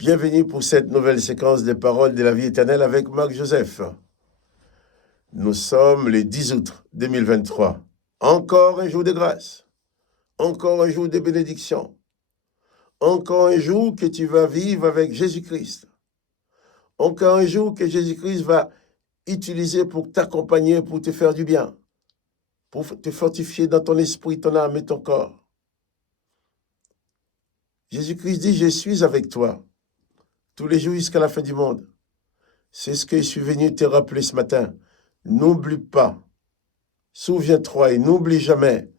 Bienvenue pour cette nouvelle séquence des paroles de la vie éternelle avec Marc Joseph. Nous sommes le 10 août 2023. Encore un jour de grâce, encore un jour de bénédiction, encore un jour que tu vas vivre avec Jésus-Christ, encore un jour que Jésus-Christ va utiliser pour t'accompagner, pour te faire du bien, pour te fortifier dans ton esprit, ton âme et ton corps. Jésus-Christ dit, je suis avec toi tous les jours jusqu'à la fin du monde. C'est ce que je suis venu te rappeler ce matin. N'oublie pas, souviens-toi et n'oublie jamais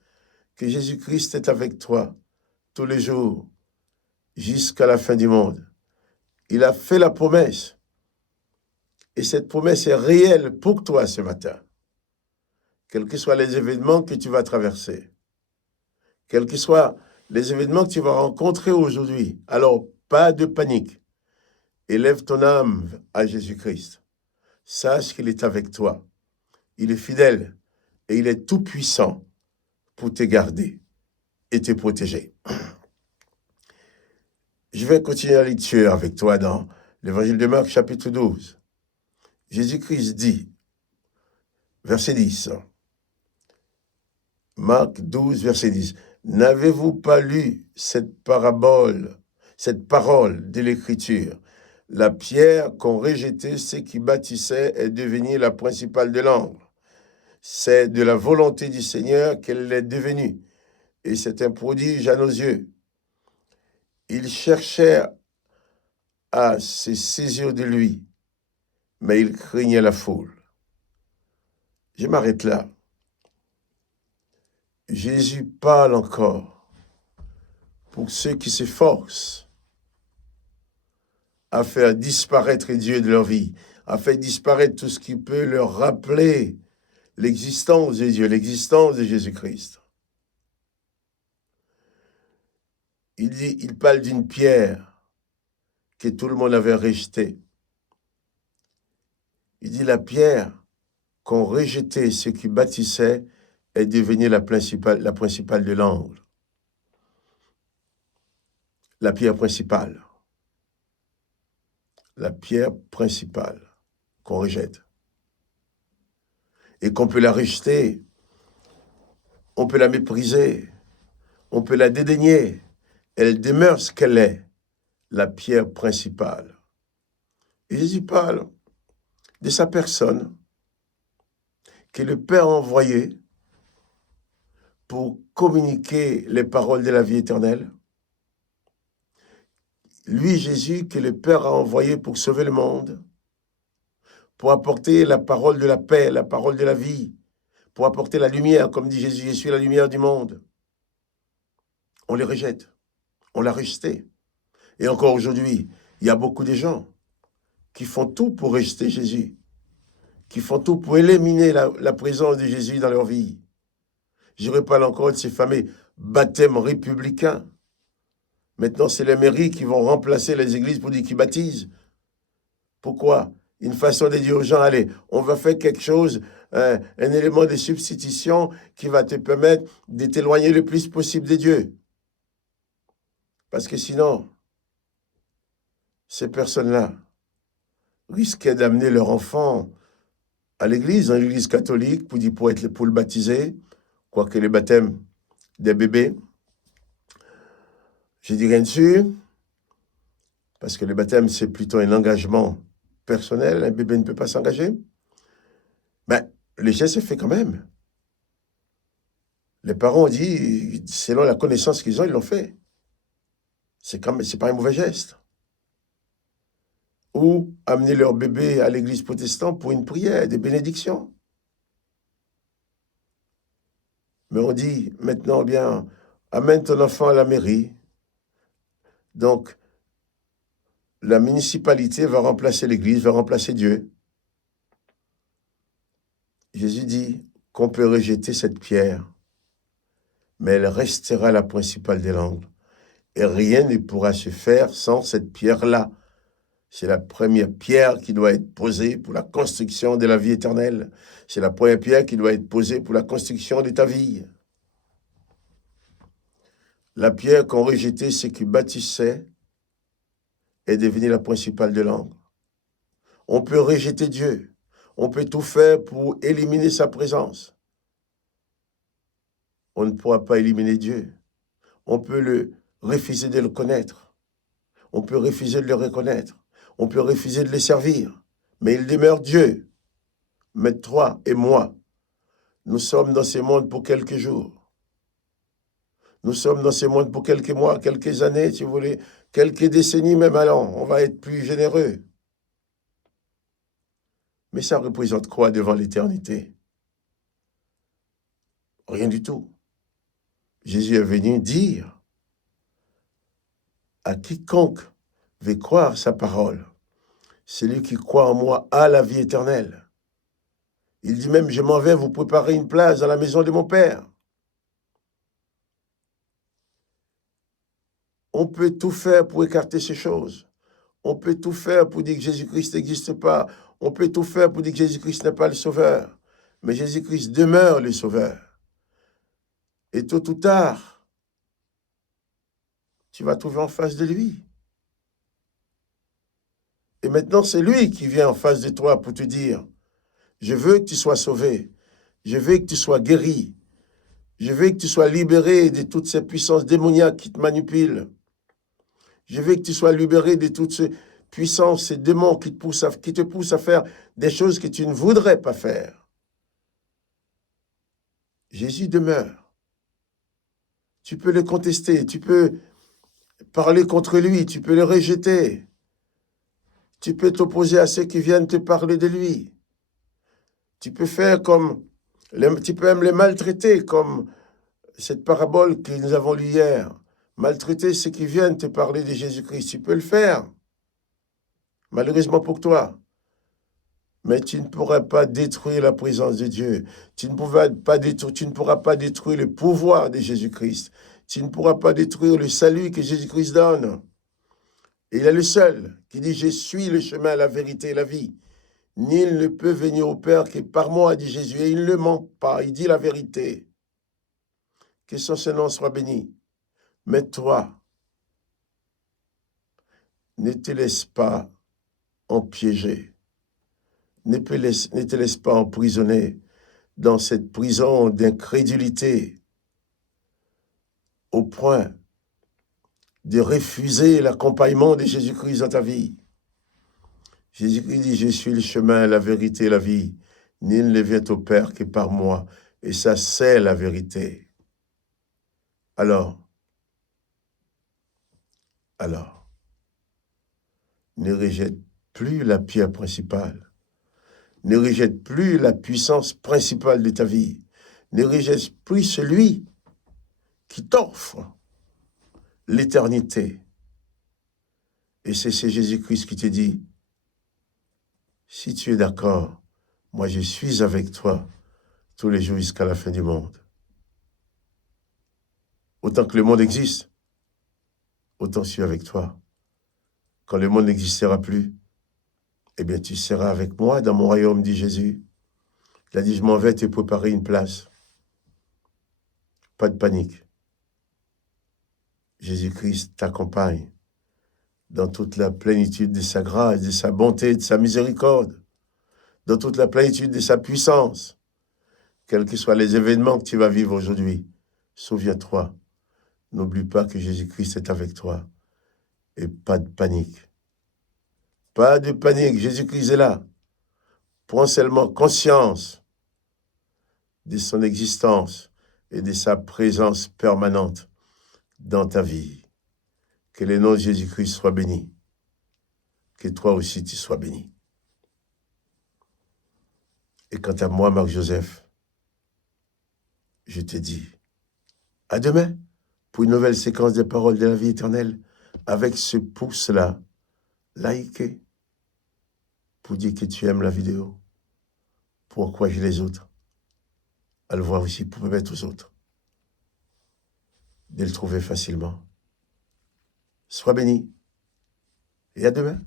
que Jésus-Christ est avec toi tous les jours jusqu'à la fin du monde. Il a fait la promesse et cette promesse est réelle pour toi ce matin. Quels que soient les événements que tu vas traverser, quels que soient les événements que tu vas rencontrer aujourd'hui, alors pas de panique. Élève ton âme à Jésus-Christ. Sache qu'il est avec toi. Il est fidèle et il est tout puissant pour te garder et te protéger. Je vais continuer la lecture avec toi dans l'évangile de Marc, chapitre 12. Jésus-Christ dit, verset 10, Marc 12, verset 10, « N'avez-vous pas lu cette parole de l'Écriture? La pierre qu'ont rejetée ceux qui bâtissaient est devenue la principale de l'angle. C'est de la volonté du Seigneur qu'elle l'est devenue, et c'est un prodige à nos yeux. Ils cherchèrent à se saisir de lui, mais ils craignaient la foule. » Je m'arrête là. Jésus parle encore pour ceux qui s'efforcent à faire disparaître Dieu de leur vie, à faire disparaître tout ce qui peut leur rappeler l'existence de Dieu, l'existence de Jésus-Christ. Il parle d'une pierre que tout le monde avait rejetée. Il dit la pierre qu'ont rejetée ceux qui bâtissaient est devenue la principale de l'angle. La pierre principale. La pierre principale qu'on rejette. Et qu'on peut la rejeter, on peut la mépriser, on peut la dédaigner. Elle demeure ce qu'elle est, la pierre principale. Et Jésus parle de sa personne que le Père a envoyé pour communiquer les paroles de la vie éternelle. Lui, Jésus, que le Père a envoyé pour sauver le monde, pour apporter la parole de la paix, la parole de la vie, pour apporter la lumière, comme dit Jésus, je suis la lumière du monde. On les rejette, on l'a rejeté. Et encore aujourd'hui, il y a beaucoup de gens qui font tout pour rejeter Jésus, qui font tout pour éliminer la présence de Jésus dans leur vie. Je reparle encore de ces fameux baptêmes républicains. Maintenant, c'est les mairies qui vont remplacer les églises pour dire qu'ils baptisent. Pourquoi? Une façon de dire aux gens, allez, on va faire quelque chose, un élément de substitution qui va te permettre de t'éloigner le plus possible de Dieu. Parce que sinon, ces personnes-là risquaient d'amener leur enfant à l'église, dans l'église catholique, pour le baptiser, quoique les baptêmes des bébés, je dis rien dessus, parce que le baptême, c'est plutôt un engagement personnel, un bébé ne peut pas s'engager. Mais le geste est fait quand même. Les parents ont dit, selon la connaissance qu'ils ont, ils l'ont fait. C'est pas un mauvais geste. Ou amener leur bébé à l'église protestante pour une prière, des bénédictions. Mais on dit maintenant, bien, amène ton enfant à la mairie. Donc, la municipalité va remplacer l'église, va remplacer Dieu. Jésus dit qu'on peut rejeter cette pierre, mais elle restera la principale de l'angle. Et rien ne pourra se faire sans cette pierre-là. C'est la première pierre qui doit être posée pour la construction de la vie éternelle. C'est la première pierre qui doit être posée pour la construction de ta vie. La pierre qu'ont rejetée ceux qui bâtissaient est devenue la principale de langue. On peut rejeter Dieu. On peut tout faire pour éliminer sa présence. On ne pourra pas éliminer Dieu. On peut refuser de le connaître. On peut refuser de le reconnaître. On peut refuser de le servir. Mais il demeure Dieu. Mais toi et moi, nous sommes dans ce monde pour quelques jours. Nous sommes dans ce monde pour quelques mois, quelques années, si vous voulez, quelques décennies même. Alors, on va être plus généreux. Mais ça représente quoi devant l'éternité? Rien du tout. Jésus est venu dire à quiconque veut croire sa parole, celui qui croit en moi a la vie éternelle. Il dit même, je m'en vais vous préparer une place dans la maison de mon Père. On peut tout faire pour écarter ces choses. On peut tout faire pour dire que Jésus-Christ n'existe pas. On peut tout faire pour dire que Jésus-Christ n'est pas le Sauveur. Mais Jésus-Christ demeure le Sauveur. Et tôt ou tard, tu vas trouver en face de lui. Et maintenant, c'est lui qui vient en face de toi pour te dire, je veux que tu sois sauvé. Je veux que tu sois guéri. Je veux que tu sois libéré de toutes ces puissances démoniaques qui te manipulent. Je veux que tu sois libéré de toutes ces puissances, ces démons qui te poussent à faire des choses que tu ne voudrais pas faire. Jésus demeure. Tu peux le contester, tu peux parler contre lui, tu peux le rejeter. Tu peux t'opposer à ceux qui viennent te parler de lui. Tu peux faire comme, tu peux même les maltraiter, comme cette parabole que nous avons lue hier. Maltraiter ceux qui viennent te parler de Jésus-Christ. Tu peux le faire, malheureusement pour toi. Mais tu ne pourras pas détruire la présence de Dieu. Tu ne pourras pas détruire le pouvoir de Jésus-Christ. Tu ne pourras pas détruire le salut que Jésus-Christ donne. Et il est le seul qui dit, je suis le chemin, la vérité et la vie. Nul ne peut venir au Père que par moi, dit Jésus. Et il ne ment pas, il dit la vérité. Que son nom soit béni. Mais toi, ne te laisse pas empiéger. Ne te laisse pas emprisonner dans cette prison d'incrédulité au point de refuser l'accompagnement de Jésus-Christ dans ta vie. Jésus-Christ dit, je suis le chemin, la vérité et la vie. Nul ne vient au Père que par moi. Et ça, c'est la vérité. Alors, ne rejette plus la pierre principale. Ne rejette plus la puissance principale de ta vie. Ne rejette plus celui qui t'offre l'éternité. Et c'est Jésus-Christ qui te dit, si tu es d'accord, moi je suis avec toi tous les jours jusqu'à la fin du monde. Autant que le monde existe, autant je suis avec toi. Quand le monde n'existera plus, eh bien tu seras avec moi dans mon royaume, dit Jésus. Il a dit, je m'en vais te préparer une place. Pas de panique. Jésus-Christ t'accompagne dans toute la plénitude de sa grâce, de sa bonté, de sa miséricorde, dans toute la plénitude de sa puissance. Quels que soient les événements que tu vas vivre aujourd'hui, souviens-toi, n'oublie pas que Jésus-Christ est avec toi. Et pas de panique. Pas de panique, Jésus-Christ est là. Prends seulement conscience de son existence et de sa présence permanente dans ta vie. Que le nom de Jésus-Christ soit béni. Que toi aussi tu sois béni. Et quant à moi, Marc-Joseph, je te dis, à demain pour une nouvelle séquence des paroles de la vie éternelle avec ce pouce-là, liker, pour dire que tu aimes la vidéo, pour encourager les autres à le voir aussi, pour permettre aux autres de le trouver facilement. Sois béni et à demain.